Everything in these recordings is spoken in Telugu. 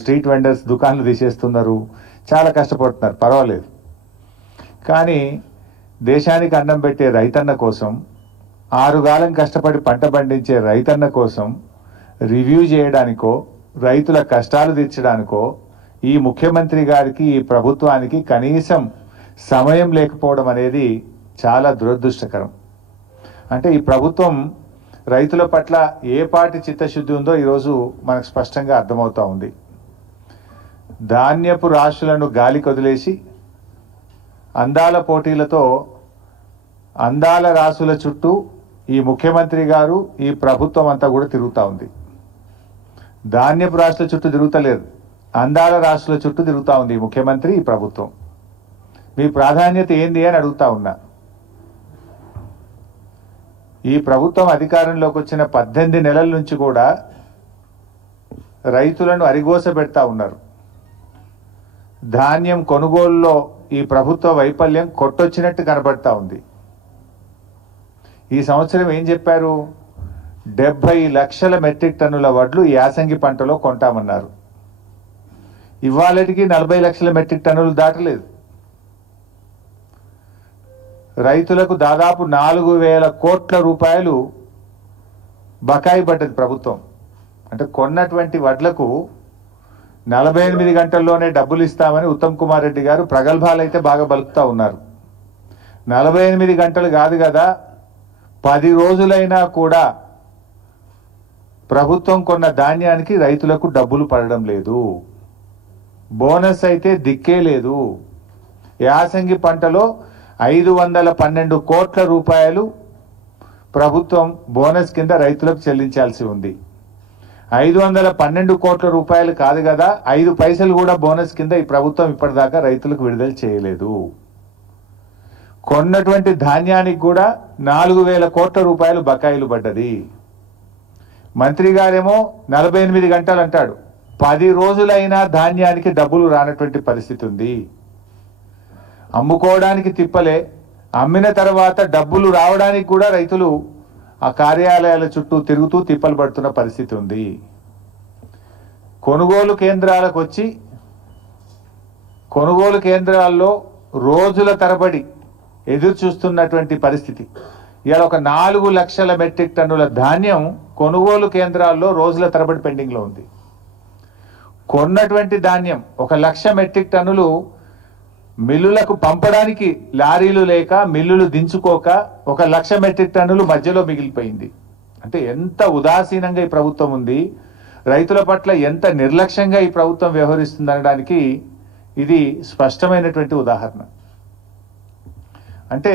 స్ట్రీట్ వెండర్స్ దుకాన్లు తీసేస్తున్నారు, చాలా కష్టపడుతున్నారు, పర్వాలేదు. కానీ దేశానికి అన్నం పెట్టే రైతన్న కోసం, ఆరుగాలం కష్టపడి పంట పండించే రైతన్న కోసం రివ్యూ చేయడానికో రైతుల కష్టాలు తీర్చడానికో ఈ ముఖ్యమంత్రి గారికి, ఈ ప్రభుత్వానికి కనీసం సమయం లేకపోవడం అనేది చాలా దురదృష్టకరం. అంటే ఈ ప్రభుత్వం రైతుల పట్ల ఏ పాటి చిత్తశుద్ధి ఉందో ఈరోజు మనకు స్పష్టంగా అర్థమవుతా ఉంది. ధాన్యపు రాశులను గాలి కొదిలేసి అందాల పోటీలతో అందాల రాసుల చుట్టూ ఈ ముఖ్యమంత్రి గారు, ఈ ప్రభుత్వం అంతా కూడా తిరుగుతూ ఉంది. ధాన్యపు రాశుల చుట్టూ తిరుగుతలేదు, అందాల రాశుల చుట్టూ తిరుగుతూ ఉంది ఈ ముఖ్యమంత్రి, ఈ ప్రభుత్వం. మీ ప్రాధాన్యత ఏంది అని అడుగుతా ఉన్నా. ఈ ప్రభుత్వం అధికారంలోకి వచ్చిన 18 నెలల నుంచి కూడా రైతులను అరిగోస పెడతా ఉన్నారు. ధాన్యం కొనుగోలులో ఈ ప్రభుత్వ వైఫల్యం కొట్టొచ్చినట్టు కనబడతా ఉంది. ఈ సంవత్సరం ఏం చెప్పారు? 70 లక్షల మెట్రిక్ టన్నుల వడ్లు యాసంగి పంటలో కొంటామన్నారు. ఇవాళటికి 40 లక్షల మెట్రిక్ టన్నులు దాటలేదు. రైతులకు దాదాపు 4,000 కోట్ల రూపాయలు బకాయి పడ్డది ప్రభుత్వం. అంటే కొన్నటువంటి వడ్లకు 48 గంటల్లోనే డబ్బులు ఇస్తామని ఉత్తమ్ కుమార్ రెడ్డి గారు ప్రగల్భాలు అయితే బాగా బలుకుతా ఉన్నారు. 48 గంటలు కాదు కదా, 10 రోజులైనా కూడా ప్రభుత్వం కొన్న ధాన్యానికి రైతులకు డబ్బులు పడడం లేదు. బోనస్ అయితే దిక్కే లేదు. యాసంగి పంటలో 512 కోట్ల రూపాయలు ప్రభుత్వం బోనస్ కింద రైతులకు చెల్లించాల్సి ఉంది. 512 కోట్ల రూపాయలు కాదు కదా, 5 పైసలు కూడా బోనస్ కింద ఈ ప్రభుత్వం ఇప్పటిదాకా రైతులకు విడుదల చేయలేదు. కొన్నటువంటి ధాన్యానికి కూడా 4,000 కోట్ల రూపాయలు బకాయిలు పడ్డది. మంత్రి గారేమో 48 గంటలు అంటాడు, 10 రోజులైనా ధాన్యానికి డబ్బులు రానటువంటి పరిస్థితి ఉంది. అమ్ముకోవడానికి తిప్పలే, అమ్మిన తర్వాత డబ్బులు రావడానికి కూడా రైతులు ఆ కార్యాలయాల చుట్టూ తిరుగుతూ తిప్పలు పడుతున్న పరిస్థితి ఉంది. కొనుగోలు కేంద్రాలకు వచ్చి కొనుగోలు కేంద్రాల్లో రోజుల తరబడి ఎదురు చూస్తున్నటువంటి పరిస్థితి. ఇవాళ ఒక 4 లక్షల మెట్రిక్ టన్నుల ధాన్యం కొనుగోలు కేంద్రాల్లో రోజుల తరబడి పెండింగ్లో ఉంది. కొన్నటువంటి ధాన్యం 1 లక్ష మెట్రిక్ టన్నులు మిల్లులకు పంపడానికి లారీలు లేక, మిల్లులు దించుకోక 1 లక్ష మెట్రిక్ టన్నులు మధ్యలో మిగిలిపోయింది. అంటే ఎంత ఉదాసీనంగా ఈ ప్రభుత్వం ఉంది, రైతుల పట్ల ఎంత నిర్లక్ష్యంగా ఈ ప్రభుత్వం వ్యవహరిస్తుందనడానికి ఇది స్పష్టమైనటువంటి ఉదాహరణ. అంటే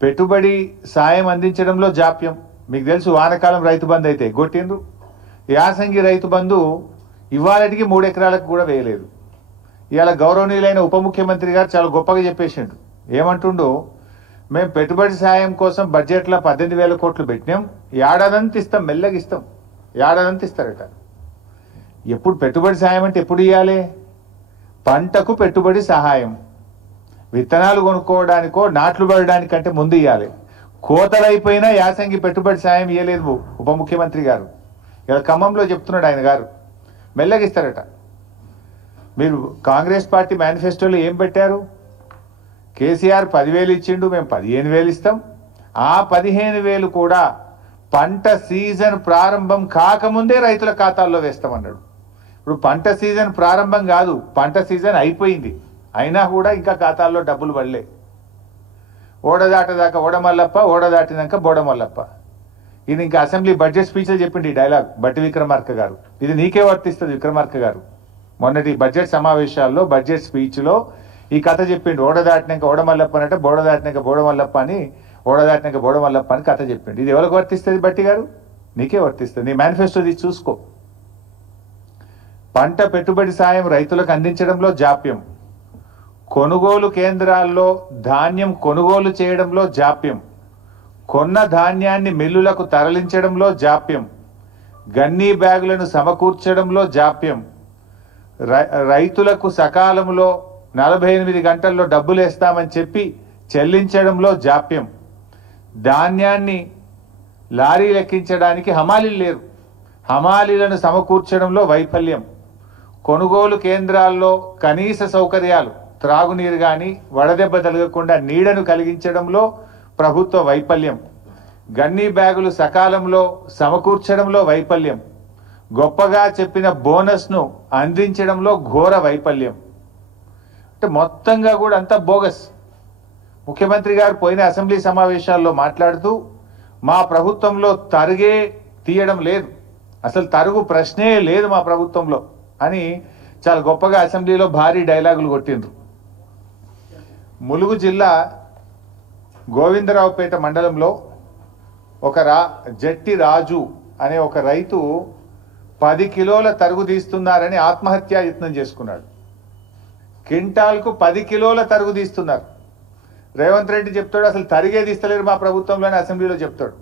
పెట్టుబడి సాయం అందించడంలో జాప్యం. మీకు తెలుసు, వానకాలం రైతు బంధు అయితే కొట్టిండ్రు. యాసంగి రైతు బంధు ఇవాళటికి 3 ఎకరాలకు కూడా వేయలేదు. ఇవాళ గౌరవనీయులైన ఉప ముఖ్యమంత్రి గారు చాలా గొప్పగా చెప్పేసిండు. ఏమంటుండు? మేము పెట్టుబడి సాయం కోసం బడ్జెట్లో 18,000 కోట్లు పెట్టినాం, ఏడాదంతా ఇస్తాం, మెల్లగా ఇస్తాం, ఏడాదంతా ఇస్తారట. ఎప్పుడు పెట్టుబడి సాయం అంటే ఎప్పుడు ఇవ్వాలి? పంటకు పెట్టుబడి సహాయం, విత్తనాలు కొనుక్కోవడానికో నాట్లు పడడానికంటే ముందు ఇవ్వాలి. కోతలైపోయినా యాసంగి పెట్టుబడి సాయం ఇవ్వలేదు ఉప ముఖ్యమంత్రి గారు. ఇలా ఖమ్మంలో చెప్తున్నాడు ఆయన గారు, మెల్లగా ఇస్తారట. మీరు కాంగ్రెస్ పార్టీ మేనిఫెస్టోలో ఏం పెట్టారు? కేసీఆర్ 10,000 ఇచ్చిండు, మేము 15,000 ఇస్తాం. ఆ 15,000 కూడా పంట సీజన్ ప్రారంభం కాకముందే రైతుల ఖాతాల్లో వేస్తామన్నాడు. ఇప్పుడు పంట సీజన్ ప్రారంభం కాదు, పంట సీజన్ అయిపోయింది, అయినా కూడా ఇంకా ఖాతాల్లో డబ్బులు పడలే. ఓడదాటదాకా ఓడమల్లప్ప, ఓడదాటినాక బోడమల్లప్ప. ఇది ఇంకా అసెంబ్లీ బడ్జెట్ స్పీచ్లో చెప్పింది ఈ డైలాగ్ బట్టి విక్రమార్క గారు. ఇది నీకే వర్తిస్తుంది విక్రమార్క గారు. మొన్నటి బడ్జెట్ సమావేశాల్లో బడ్జెట్ స్పీచ్లో ఈ కథ చెప్పిండు. ఓడదాటినాక ఓడమల్లప్ప అంటే బోడదాటినాక బోడమల్లప్ప అని, ఓడదాటినాక బోడమల్లప్ప అని కథ చెప్పిండు. ఇది ఎవరికి వర్తిస్తుంది బట్టి గారు? నీకే వర్తిస్తుంది. నీ మేనిఫెస్టో తీసి చూసుకో. పంట పెట్టుబడి సాయం రైతులకు అందించడంలో జాప్యం, కొనుగోలు కేంద్రాల్లో ధాన్యం కొనుగోలు చేయడంలో జాప్యం, కొన్న ధాన్యాన్ని మిల్లులకు తరలించడంలో జాప్యం, గన్నీ బ్యాగులను సమకూర్చడంలో జాప్యం, రైతులకు సకాలంలో 48 గంటల్లో డబ్బులు వేస్తామని చెప్పి చెల్లించడంలో జాప్యం, ధాన్యాన్ని లారీ లెక్కించడానికి హమాలీలు లేరు, హమాలీలను సమకూర్చడంలో వైఫల్యం, కొనుగోలు కేంద్రాల్లో కనీస సౌకర్యాలు త్రాగునీరు కానీ వడదెబ్బ తలగకుండా నీడను కలిగించడంలో ప్రభుత్వ వైఫల్యం, గన్నీ బ్యాగులు సకాలంలో సమకూర్చడంలో వైఫల్యం, గొప్పగా చెప్పిన బోనస్ను అందించడంలో ఘోర వైఫల్యం. అంటే మొత్తంగా కూడా అంతా బోగస్. ముఖ్యమంత్రి గారు పోయిన అసెంబ్లీ సమావేశాల్లో మాట్లాడుతూ మా ప్రభుత్వంలో తరుగే తీయడం లేదు, అసలు తరుగు ప్రశ్నే లేదు మా ప్రభుత్వంలో అని చాలా గొప్పగా అసెంబ్లీలో భారీ డైలాగులు కొట్టిండ్రు. ములుగు జిల్లా గోవిందరావుపేట మండలంలో ఒక జట్టి రాజు అనే ఒక రైతు 10 కిలోల తరుగు తీస్తున్నారని ఆత్మహత్యా యత్నం చేసుకున్నాడు. క్వింటాల్కు 10 కిలోల తరుగు తీస్తున్నారు. రేవంత్ రెడ్డి చెప్తాడు అసలు తరిగే తీస్తలేరు మా ప్రభుత్వంలోనే అసెంబ్లీలో చెప్తాడు.